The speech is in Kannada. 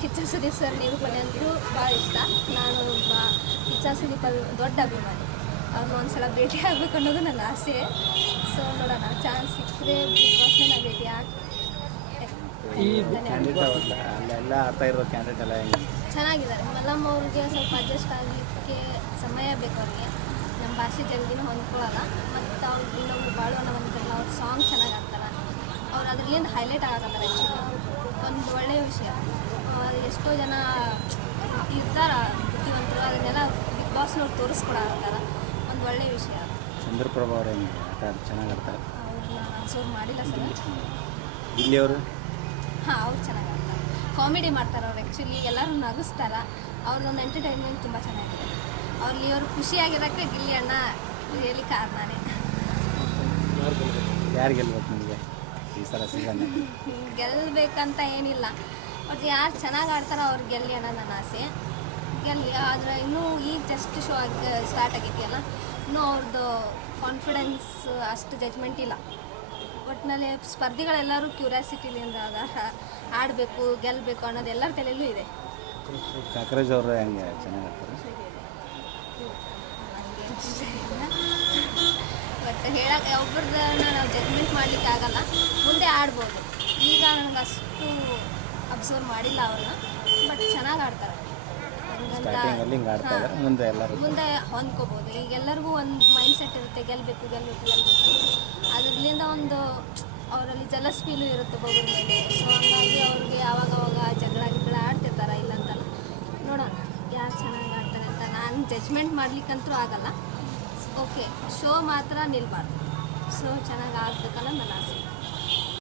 ಕಿಚ್ಚ ಸುದೀಪ್ ಸರ್ ನಿರೂಪಣೆ ಅಂತೂ ಭಾಳ ಇಷ್ಟ. ನಾನು ಒಬ್ಬ ಕಿಚ್ಚ ಸುದೀಪ್ ಅವ್ರ ದೊಡ್ಡ ಅಭಿಮಾನಿ. ಅವ್ರನ್ನ ಒಂದ್ಸಲ ಭೇಟಿ ಆಗಬೇಕು ಅನ್ನೋದು ನನ್ನ ಆಸೆ. ಸೊ ನೋಡೋಣ ಚಾನ್ಸ್ ಸಿಕ್ಕರೆ ಬಿಗ್ ಬಾಸ್ನ ನಾನು ಭೇಟಿ ಆಗ್ತೀನಿ. ಈ ಖಂಡಿತ ಗೊತ್ತಿಲ್ಲ ಅಲ್ಲೆಲ್ಲ ಆಡ್ತಾ ಇರೋ ಕ್ಯಾಂಡಿಡೇಟ್ ಎಲ್ಲ ಹೆಂಗೆ? ಚೆನ್ನಾಗಿದ್ದಾರೆ. ಮಲ್ಲಮ್ಮ ಅವ್ರಿಗೆ ಸ್ವಲ್ಪ ಅಡ್ಜಸ್ಟ್ ಆಗಲಿಕ್ಕೆ ಸಮಯ ಬೇಕು ಅವ್ರಿಗೆ. ನಮ್ಮ ಭಾಷೆ ಜಲ್ದಿನೂ ಹೊಂದ್ಕೊಳ್ಳಲ್ಲ ಮತ್ತು ಅವ್ರು ಇನ್ನೊಬ್ರು ಬಾಳುವನ್ನ ಬಂದಿರಲ್ಲ ಅವ್ರ ಸಾಂಗ್ ಚೆನ್ನಾಗಿ ಆಡ್ತಾರೆ ಅವ್ರು ಅದರಿಂದ ಹೈಲೈಟ್ ಆಗತ್ತಾರೆ ಆ್ಯಕ್ಚುಲಿ ಒಂದು ಒಳ್ಳೆಯ ವಿಷಯ. ಎಷ್ಟೋ ಜನ ಇರ್ತಾರ ಬುದ್ಧಿವಂತರು ಅದನ್ನೆಲ್ಲ ಬಿಗ್ ಬಾಸ್ನವ್ರು ತೋರಿಸ್ಕೊಡತ್ತಾರ ಒಂದು ಒಳ್ಳೆಯ ವಿಷಯ. ಚಂದ್ರಪ್ರಭಾ ಅವ್ರು ಆಟ ಚೆನ್ನಾಗಿ ಆಡ್ತಾರೆ. ಅವ್ರನ್ನ ಸೋರ್ ಮಾಡಿಲ್ಲ ಸರ್. ಇಲ್ಲಿಯವರು ಹಾಂ ಅವ್ರು ಚೆನ್ನಾಗಿ ಆಡ್ತಾರೆ. ಕಾಮಿಡಿ ಮಾಡ್ತಾರೆ ಅವ್ರು ಆ್ಯಕ್ಚುಲಿ ಎಲ್ಲರೂ ನಗಿಸ್ತಾರ. ಅವ್ರದ್ದೊಂದು ಎಂಟರ್ಟೈನ್ಮೆಂಟ್ ತುಂಬ ಚೆನ್ನಾಗಿದೆ. ಅವ್ರಲ್ಲಿ ಅವರು ಖುಷಿಯಾಗಿರೋಕ್ಕೆ ಗಿಲ್ಲಿ ಅಣ್ಣ ರಿಯಲಿ ಕಾರಣನೇ. ಯಾರು ಗೆಲ್ಬೇಕು ನಿಮಗೆ ಈ ಸಲ ಸೀಸನ್ ಗೆಲ್ಲಬೇಕಂತ ಏನಿಲ್ಲ. ಬಟ್ ಯಾರು ಚೆನ್ನಾಗಿ ಆಡ್ತಾರೋ ಅವ್ರು ಗೆಲ್ಲಿ ಅನ್ನೋ ನನ್ನ ಆಸೆ. ಗೆಲ್ಲಿ ಆದರೆ ಇನ್ನೂ ಈ ಜಸ್ಟ್ ಶೋ ಆಗಿ ಸ್ಟಾರ್ಟ್ ಆಗೈತಿಯಲ್ಲ ಇನ್ನೂ ಅವ್ರದ್ದು ಕಾನ್ಫಿಡೆನ್ಸ್ ಅಷ್ಟು ಜಜ್ಮೆಂಟ್ ಇಲ್ಲ. ಒಟ್ಟಿನಲ್ಲಿ ಸ್ಪರ್ಧಿಗಳೆಲ್ಲರೂ ಕ್ಯೂರಿಯಾಸಿಟಿಲಿಂದ ಆಡಬೇಕು ಗೆಲ್ಲಬೇಕು ಅನ್ನೋದು ಎಲ್ಲರ ತಲೆಯಲ್ಲೂ ಇದೆ. ಕಾಕ್ರೋಜ್ ಅವರು ಹೆಂಗೆ ಚೆನ್ನಾಗಿ ಆಡ್ತಾರೆ? ಬಟ್ ಹೇಳಕ್ಕೆ ಒಬ್ಬರನ್ನ ನಾವು ಜಜ್ಮೆಂಟ್ ಮಾಡ್ಲಿಕ್ಕೆ ಆಗಲ್ಲ ಮುಂದೆ ಆಡ್ಬೋದು. ಈಗ ನನಗೆ ಅಷ್ಟು ಅಬ್ಸರ್ವ್ ಮಾಡಿಲ್ಲ ಅವ್ರನ್ನ ಬಟ್ ಚೆನ್ನಾಗಿ ಆಡ್ತಾರೆ. ಹಂಗಂತ ಸ್ಟಾರ್ಟಿಂಗಲ್ಲಿ ಹಿಂಗೆ ಆಡ್ತಾ ಇದ್ದಾರೆ ಮುಂದೆ ಎಲ್ಲರೂ. ಮುಂದೆ ಹೊಂದ್ಕೋಬೋದು. ಈಗ ಎಲ್ಲರಿಗೂ ಒಂದು ಮೈಂಡ್ ಸೆಟ್ ಇರುತ್ತೆ ಗೆಲ್ಲಬೇಕು ಗೆಲ್ಲಬೇಕು ಗೆಲ್ಲಬೇಕು ಅದರಿಂದ ಒಂದು ಅವರಲ್ಲಿ ಜಲಸ್ ಫೀಲು ಇರುತ್ತೆ ಬಗ್ಗೆ ಸೊ ಹಂಗಾಗಿ ಅವ್ರಿಗೆ ಆವಾಗ ಅವಾಗ ಜಗಳ ಗಿಗಳ ಆಡ್ತಿರ್ತಾರೆ ಇಲ್ಲ ಅಂತಲ್ಲ. ನೋಡೋಣ ಯಾರು ಚೆನ್ನಾಗಿ ಆಡ್ತಾರೆ ಅಂತ. ನಾನು ಜಜ್ಮೆಂಟ್ ಮಾಡ್ಲಿಕ್ಕಂತೂ ಆಗಲ್ಲ. ಓಕೆ ಶೋ ಮಾತ್ರ ನಿಲ್ಬಾರ್ದು. ಶೋ ಚೆನ್ನಾಗಿ ಆಗ್ಬೇಕಲ್ಲ ನನ್ನ ಆಸೆ.